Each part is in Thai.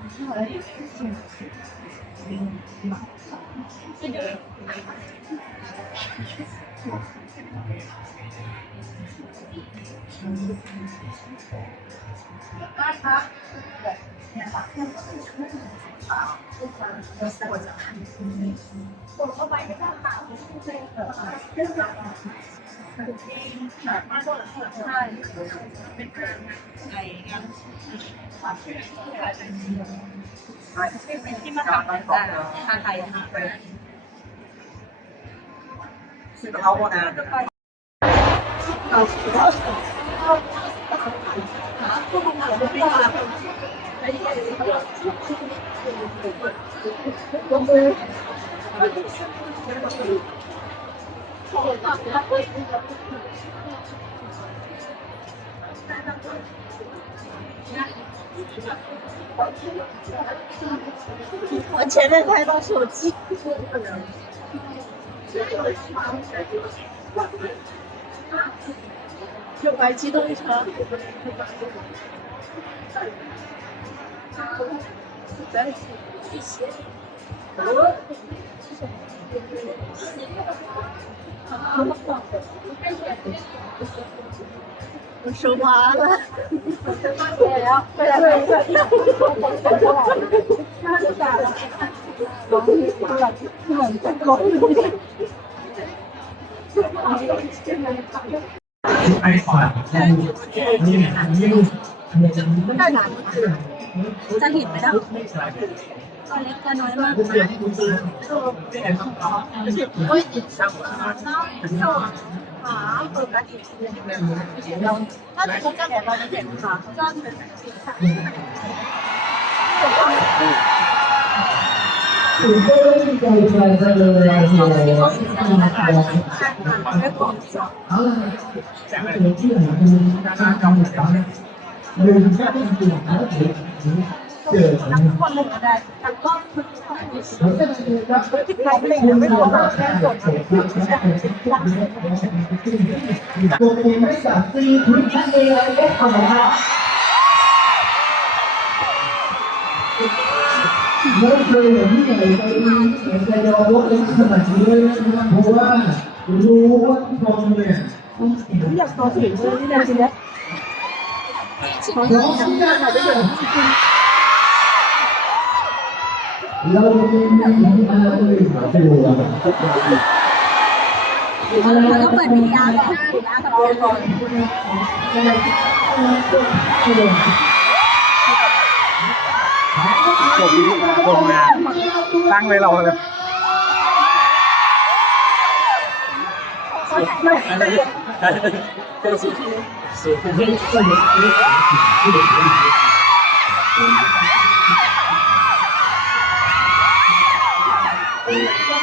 我听好像也是这样子，对吧？这就。啊！我，我。把这个喊出，真的。 ที่มาทำอ่าชาไทยอะค่ะซื้อกะเพราโบราณ 我前面拍到手机。就买机动车。 มันชูมาแล้วไปแล้วไปแล้วน่าจะจ่ายหลงหลับหลงจะกดไอ้ฝันนี่นี่จะเห็นไหมล่ะ ตัวเล็กตัวน้อยมากโอ้ยขาปกติเราถ้าสมมติกันแดดเราจะเห็นขาก็เป็นสีสันถือก็ไม่มีใครใครจะเลยเราเลยเอาล่ะถือที่ไหนดูการกำหนดการเลยถ้าไม่เกี่ยวกับ ทั้งคนเลยก็ได้ทั้งครอบครัวใครเล่นไม่รู้ว่าแค่สดตัวเองไม่สามสี่คุณท่านเองไม่ทำอะไรไม่เคยเห็นที่ไหนไปเห็นใจยอรถเล็กขนาดนี้เลยนะเพราะว่ารู้ว่าทองเนี่ยไม่อยากต่อเสียงเลยนี่นะทีเนี้อร้องที่ได้ไหนได้ไหม เราจะมีมีมาเริหารตัวแล้วก็เปิดวิทยาแบบหน้ากับเราก่อนจบที่วงงานตั้งไว้เราเลยเ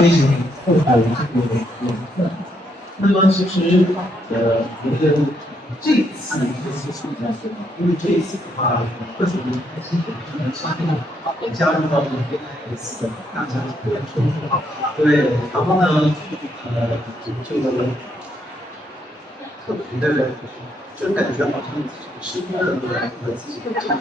飞行后台这个颜色。那么其实呃，我觉得这次这次是比较特别，因为这一次的话，为什么开心可能相对加入到了 AIS 的大家庭当中。对，然后呢，呃，这个特别的，就感觉好像是个人和自己的这个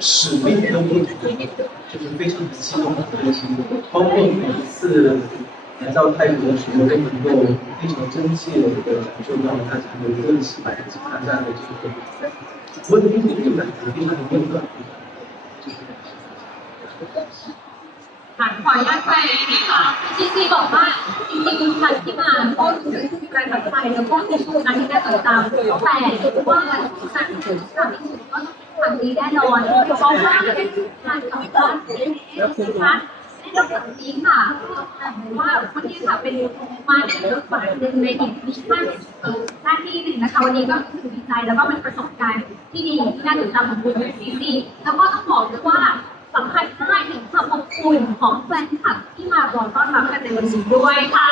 使命跟目的，就是非常的激动和开心。包括每一次来到泰国的时候，都能够非常真切的感受到大家的热情，以及大家的这个温度的感觉，非常的温暖。 ค่ะขออนุญาตแปลนะคะซีซีบอกว่าจริงๆทุกครั้งที่มาก็รู้สึกประทับใจแล้วก็เป็นช่วงนั้นที่ได้ติดตามแต่ว่าสั่งถึงครั้งที่สุดก็ ฝั่งนี้แน่นอนเพราะว่าการสัมภาษณ์นะคะในเรื่องนี้ค่ะว่าวันนี้ค่ะเป็นมาในรื่องฝันหนึ่งในอีกมิชชั่นหน้าที่หนึ่งนะคะวันนี้ก็คือดีใจแล้วก็เป็นประสบการณ์ที่ดีที่น่าติดตามของคุณซีซีแล้วก็ต้องบอกด้วยว่าสำคัญมากถึงความอบอุ่นของแฟนคลับที่มารอต้อนรับกันในวันนี้ด้วยค่ะ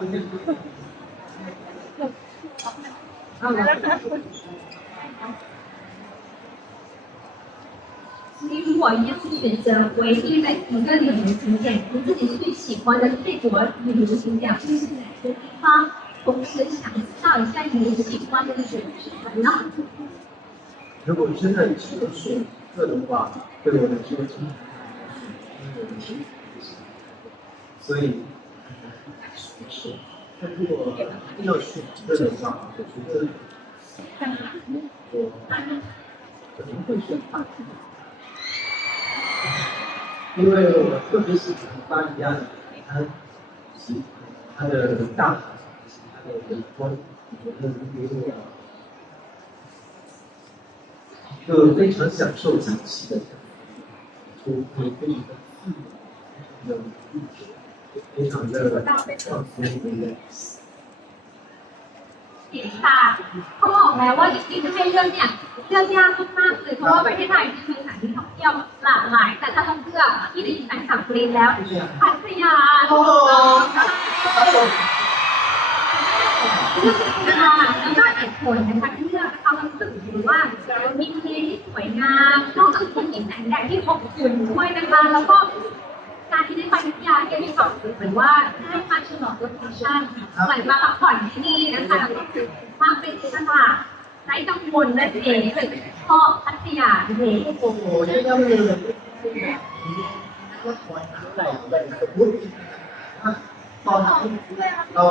如果要选择唯一的一个旅游景点，你自己最喜欢的泰国旅游景点会是哪个地方？同时想知道一下你喜欢的旅游是什么呢？如果真的只有选一个的话，对我来说真的所以，但如果一定要选一个人的话，我觉得我可能会选巴黎，因为我特别喜欢巴黎亚的海滩，喜欢它的大海，喜欢它的阳光，我觉得给我。一个非常享受假期的，就可以非常的自由，非常的 เห็นค่ะเขาบอกแล้วว่าจริงๆให้เลือกเนี่ยเลือกยากมากๆเลยเพราะว่าประเทศไทยมีสถานที่ท่องเที่ยวหลากหลาย แต่ถ้าต้องเลือกที่ได้ยินแฟนคลับกรีนแล้วพัทยาโอ้โหแล้วก็เหตุผลนะคะที่เลือกนะคะมันสื่อถึงว่ามีทะเลที่สวยงามนอกจากมีแสงแดดที่อบอุ่นด้วยนะคะแล้วก็ การที่ได้ไปพัทยาได้มีความสุขหมือนว่าได้มาฉลองรถแฟชั่นไหลมาพักผ่อนที่นี่นะคะแวก็มาเป็นอิสระไร้กังวลนั่นเองเป็นพ่อพัทยาโอ้โหนี่ก็คือตอนเรา